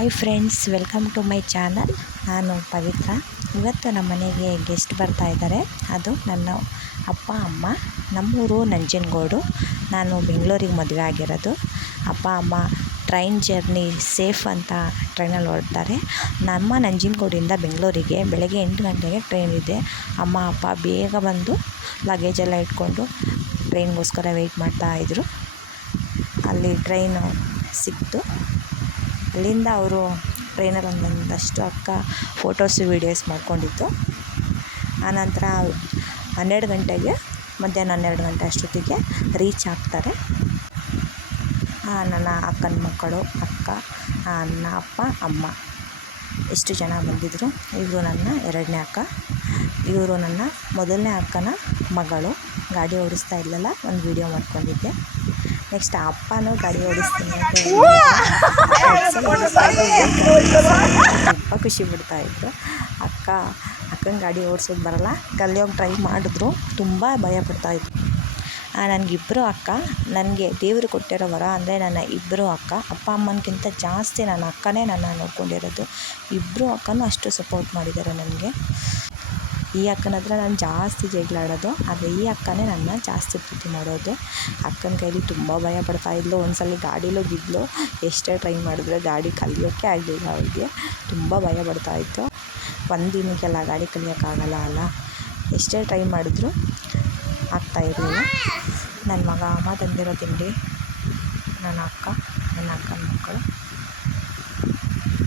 Hi friends welcome to my channel ನಾನು ಪವಿತ್ರ. ಇವತ್ತು ನಮ್ಮ ಮನೆಗೆ ಗೆಸ್ಟ್ ಬರ್ತಾ ಇದ್ದಾರೆ. ಅದು ನನ್ನ ಅಪ್ಪ, ಅಮ್ಮ, ನಮ್ಮೂರು ನಂಜನಗೂಡು. ನಾನು ಬೆಂಗಳೂರಿಗೆ ಮದುವೆ ಆಗಿರೋದು. ಅಪ್ಪ, ಅಮ್ಮ ಟ್ರೈನ್ ಜರ್ನಿ ಸೇಫ್ ಅಂತ ಟ್ರೈನಲ್ಲಿ ಹೊರಡ್ತಾರೆ. ನಮ್ಮ ನಂಜನಗೂಡಿಂದ ಬೆಂಗಳೂರಿಗೆ ಬೆಳಗ್ಗೆ ಎಂಟು ಗಂಟೆಗೆ ಟ್ರೈನ್ ಇದೆ. ಅಮ್ಮ, ಅಪ್ಪ ಬೇಗ ಬಂದು ಲಗೇಜ್ ಎಲ್ಲ ಇಟ್ಕೊಂಡು ಟ್ರೈನ್ಗೋಸ್ಕರ ವೆಯ್ಟ್ ಇದ್ದರು ಅಲ್ಲಿ ಟ್ರೈನು ಸಿಕ್ತು. ಅಲ್ಲಿಂದ ಅವರು ಟ್ರೈನಲ್ಲಿ ಒಂದೊಂದಷ್ಟು ಅಕ್ಕ ಫೋಟೋಸ್, ವೀಡಿಯೋಸ್ ಮಾಡ್ಕೊಂಡಿತ್ತು ಆನಂತರ ಹನ್ನೆರಡು ಗಂಟೆಗೆ, ಮಧ್ಯಾಹ್ನ ಹನ್ನೆರಡು ಗಂಟೆ ಅಷ್ಟೊತ್ತಿಗೆ ರೀಚ್ ಆಗ್ತಾರೆ. ನನ್ನ ಅಕ್ಕನ ಮಕ್ಕಳು, ಅಕ್ಕ ಅಣ್ಣ, ಅಪ್ಪ, ಅಮ್ಮ ಎಷ್ಟು ಜನ ಬಂದಿದ್ದರು ಇವರು ನನ್ನ ಎರಡನೇ ಅಕ್ಕ. ಇವರು ನನ್ನ ಮೊದಲನೇ ಅಕ್ಕನ ಮಗಳು. ಗಾಡಿ ಓಡಿಸ್ತಾ ಇಲ್ಲಲ್ಲ, ಒಂದು ವೀಡಿಯೋ ಮಾಡ್ಕೊಂಡಿದ್ದೆ. ನೆಕ್ಸ್ಟ್ ಅಪ್ಪನೂ ಗಾಡಿ ಓಡಿಸ್ತೀನಿ ಅಂತ ತುಂಬ ಖುಷಿ ಇದ್ರು. ಅಕ್ಕ ಅಕ್ಕನ ಗಾಡಿ ಓಡಿಸೋದು ಬರಲ್ಲ. ಕಲಿಯೋಗಿ ಟ್ರೈ ಮಾಡಿದ್ರು. ತುಂಬ ಭಯ ಪಡ್ತಾಯಿದ್ರು ನನಗಿಬ್ಬರು ಅಕ್ಕ ನನಗೆ ದೇವರು ಕೊಟ್ಟಿರೋ ವರ ಅಂದರೆ ನನ್ನ ಇಬ್ಬರು ಅಕ್ಕ. ಅಪ್ಪ ಅಮ್ಮನಕ್ಕಿಂತ ಜಾಸ್ತಿ ನನ್ನ ಅಕ್ಕನೇ ನನ್ನ ನೋಡ್ಕೊಂಡಿರೋದು. ಇಬ್ಬರು ಅಕ್ಕನೂ ಅಷ್ಟು ಸಪೋರ್ಟ್ ಮಾಡಿದ್ದಾರೆ ನನಗೆ. ಈ ಅಕ್ಕನ ಹತ್ರ ನಾನು ಜಾಸ್ತಿ ಜಗಳಾಡೋದು ಆದರೆ ಈ ಅಕ್ಕನೇ ನನ್ನ ಜಾಸ್ತಿ ಪ್ರೀತಿ ಮಾಡೋದು. ಅಕ್ಕನ ಕೈಲಿ ತುಂಬ ಭಯ ಪಡ್ತಾ ಇದ್ಲು, ಒಂದ್ಸಲ ಗಾಡೀಲೂ ಬಿದ್ದಲು ಎಷ್ಟೇ ಟ್ರೈ ಮಾಡಿದ್ರೆ ಗಾಡಿ ಕಲಿಯೋಕ್ಕೆ ಆಗಲಿಲ್ಲ ಅವಳಿಗೆ. ತುಂಬ ಭಯ ಪಡ್ತಾ ಇತ್ತು. ಒಂದು ದಿನಕ್ಕೆಲ್ಲ ಗಾಡಿ ಕಲಿಯೋಕ್ಕಾಗಲ್ಲ ಅಲ್ಲ? ಎಷ್ಟೇ ಟ್ರೈ ಮಾಡಿದ್ರು ಆಗ್ತಾ ಇರಲಿಲ್ಲ. ನನ್ನ ಮಗ ಅಮ್ಮ ತಂದಿರೋ ತಿಂಡಿ, ನನ್ನ ಅಕ್ಕ, ನನ್ನ ಅಕ್ಕನ ಮಕ್ಕಳು,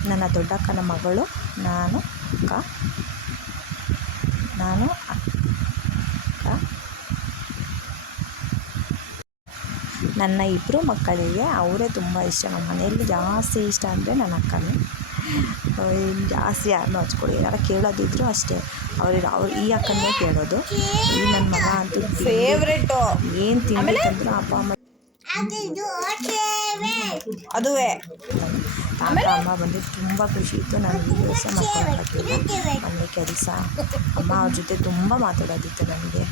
ನನ್ನ ದೊಡ್ಡಕ್ಕನ ಮಗಳು, ನಾನು, ಅಕ್ಕ. ನಾನು ನನ್ನ ಇಬ್ಬರು ಮಕ್ಕಳಿಗೆ ಅವರೇ ತುಂಬ ಇಷ್ಟ. ನಮ್ಮ ಮನೆಯಲ್ಲಿ ಜಾಸ್ತಿ ಇಷ್ಟ ಅಂದರೆ ನನ್ನ ಅಕ್ಕನೇ. ಜಾಸ್ತಿ ಯಾರನ್ನೂ ಹಚ್ಕೊಳ್ಳಿ ಯಾರು ಕೇಳೋದಿದ್ರು ಅಷ್ಟೇ. ಅವ್ರಿಗೆ ಅವ್ರು ಈ ಅಕ್ಕನೇ ಕೇಳೋದು. ಈ ನನ್ನ ಮಗ ಅಂತೂ ಫೇವ್ರೇಟು ಏನು ತಿನ್ಬೇಕಂದ್ರೂ ಅಪ್ಪ ಅಮ್ಮ ಅದುವೇ. ಅಮ್ಮ ಬಂದು ತುಂಬ ಖುಷಿ ಇತ್ತು. ನಾನು ಕೆಲಸ ಮಾಡ್ಕೊಳಕ್ಕಾಗಲಿಲ್ಲ ಮನೆ ಕೆಲಸ. ಅಮ್ಮ ಅವ್ರ ಜೊತೆ ತುಂಬ ಮಾತಾಡೋದಿತ್ತು ನನಗೆ.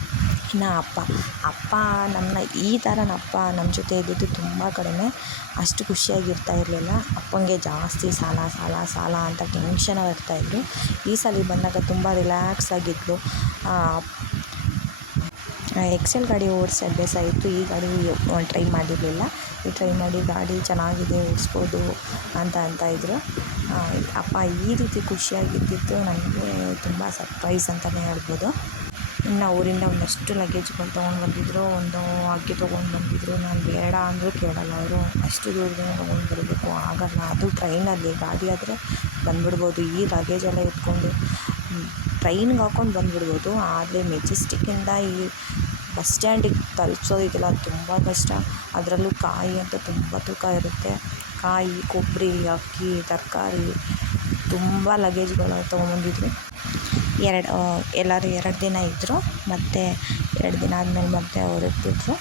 ಇನ್ನು ಅಪ್ಪ ಅಪ್ಪ ನಮ್ಮನ್ನ ಈ ಥರ ಅಪ್ಪ ನಮ್ಮ ಜೊತೆ ಇದ್ದಿದ್ದು ತುಂಬ ಕಡಿಮೆ. ಅಷ್ಟು ಖುಷಿಯಾಗಿರ್ತಾ ಇರಲಿಲ್ಲ. ಅಪ್ಪಂಗೆ ಜಾಸ್ತಿ ಸಾಲ ಸಾಲ ಸಾಲ ಅಂತ ಟೆನ್ಷನ್ ಇರ್ತಾಯಿದ್ರು ಈ ಸಲ ಬಂದಾಗ ತುಂಬ ರಿಲ್ಯಾಕ್ಸ್ ಆಗಿದ್ಲು. ಎಕ್ಸೆಲ್ ಗಾಡಿ ಓಡಿಸಿ ಅಭ್ಯಾಸ ಇತ್ತು ಈ ಗಾಡಿ ಟ್ರೈ ಮಾಡಿರಲಿಲ್ಲ. ಈ ಟ್ರೈ ಮಾಡಿ ಗಾಡಿ ಚೆನ್ನಾಗಿದೆ, ಓಡಿಸ್ಬೋದು ಅಂತ ಅಂತ ಇದ್ದರು ಅಪ್ಪ ಈ ರೀತಿ ಖುಷಿಯಾಗಿದ್ದಿತ್ತು ನನಗೆ ತುಂಬ ಸರ್ಪ್ರೈಸ್ ಅಂತಲೇ ಹೇಳ್ಬೋದು. ಇನ್ನು ಊರಿಂದ ಒಂದಷ್ಟು ಲಗೇಜ್ಗಳು ತೊಗೊಂಡು ಬಂದಿದ್ರು. ಒಂದು ಅಕ್ಕಿ ತೊಗೊಂಡು ಬಂದಿದ್ರು. ನಾನು ಬೇಡ ಅಂದರೂ ಕೇಳಲ್ಲ ಅವರು. ಅಷ್ಟು ದೂರದಿಂದ ತೊಗೊಂಡು ಬರಬೇಕು. ಆಗಲ್ಲ. ಅದು ಟ್ರೈನಲ್ಲಿ ಗಾಡಿ ಆದರೆ ಬಂದ್ಬಿಡ್ಬೋದು. ಈ ಲಗೇಜೆಲ್ಲ ಎತ್ಕೊಂಡು ಟ್ರೈನ್ಗೆ ಹಾಕೊಂಡು ಬಂದುಬಿಡ್ಬೋದು. ಆದರೆ ಮೆಜೆಸ್ಟಿಕ್ಕಿಂದ ಈ ಬಸ್ ಸ್ಟ್ಯಾಂಡಿಗೆ ತಲುಪ್ಸೋದಿದೆಯಲ್ಲ ತುಂಬ ಕಷ್ಟ. ಅದರಲ್ಲೂ ಕಾಯಿ ಅಂತ ತುಂಬ ತೂಕ ಇರುತ್ತೆ. ಕಾಯಿ, ಕೊಬ್ಬರಿ, ಅಕ್ಕಿ, ತರಕಾರಿ ತುಂಬ ಲಗೇಜ್ಗಳು ತೊಗೊಂಬಂದಿದ್ರು ಎರಡು ಎಲ್ಲರೂ ಎರಡು ದಿನ ಇದ್ದರು. ಮತ್ತು ಎರಡು ದಿನ ಆದಮೇಲೆ ಮತ್ತೆ ಹೊರಟ್ಬಿಟ್ರು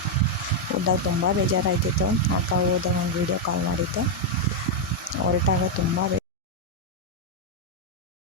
ಹೋದಾಗ ತುಂಬ ಬೇಜಾರಾಯ್ತಿತ್ತು. ಅಕ್ಕ ಹೋದಾಗ ಒಂದು ವೀಡಿಯೋ ಕಾಲ್ ಮಾಡಿದ್ದೆ. ಹೊರಟಾಗ ತುಂಬ